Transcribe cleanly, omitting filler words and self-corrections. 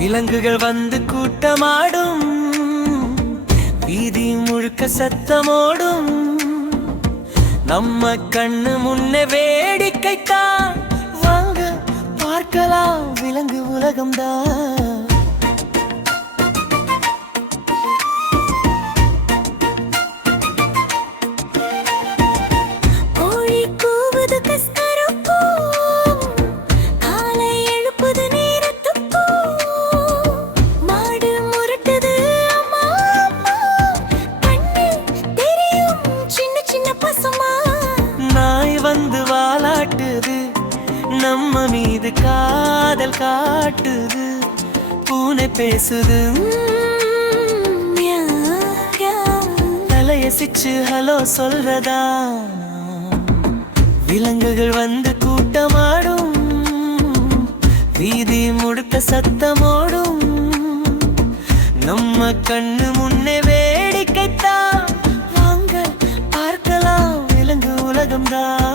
விலங்குகள் வந்து கூட்டமாடும், வீதி முழுக்க சத்தமோடும். நம்ம கண்ணு முன்னே வேடிக்கைத்தான், வாங்க பார்க்கலாம் விலங்கு உலகம்தான். வந்து வாலாட்டுது, நம்ம மீது காதல் காட்டுது. பூனை பேசுது, தலையசிச்சு ஹலோ சொல்றதா. விலங்குகள் வந்து கூட்டமாடும், வீதி முழுக்க சத்தமோடும். நம்ம கண்ணு முன்னே வேடிக்கைத்தான், வாங்க பார்க்கலாம் விலங்கு உலகம்தான்.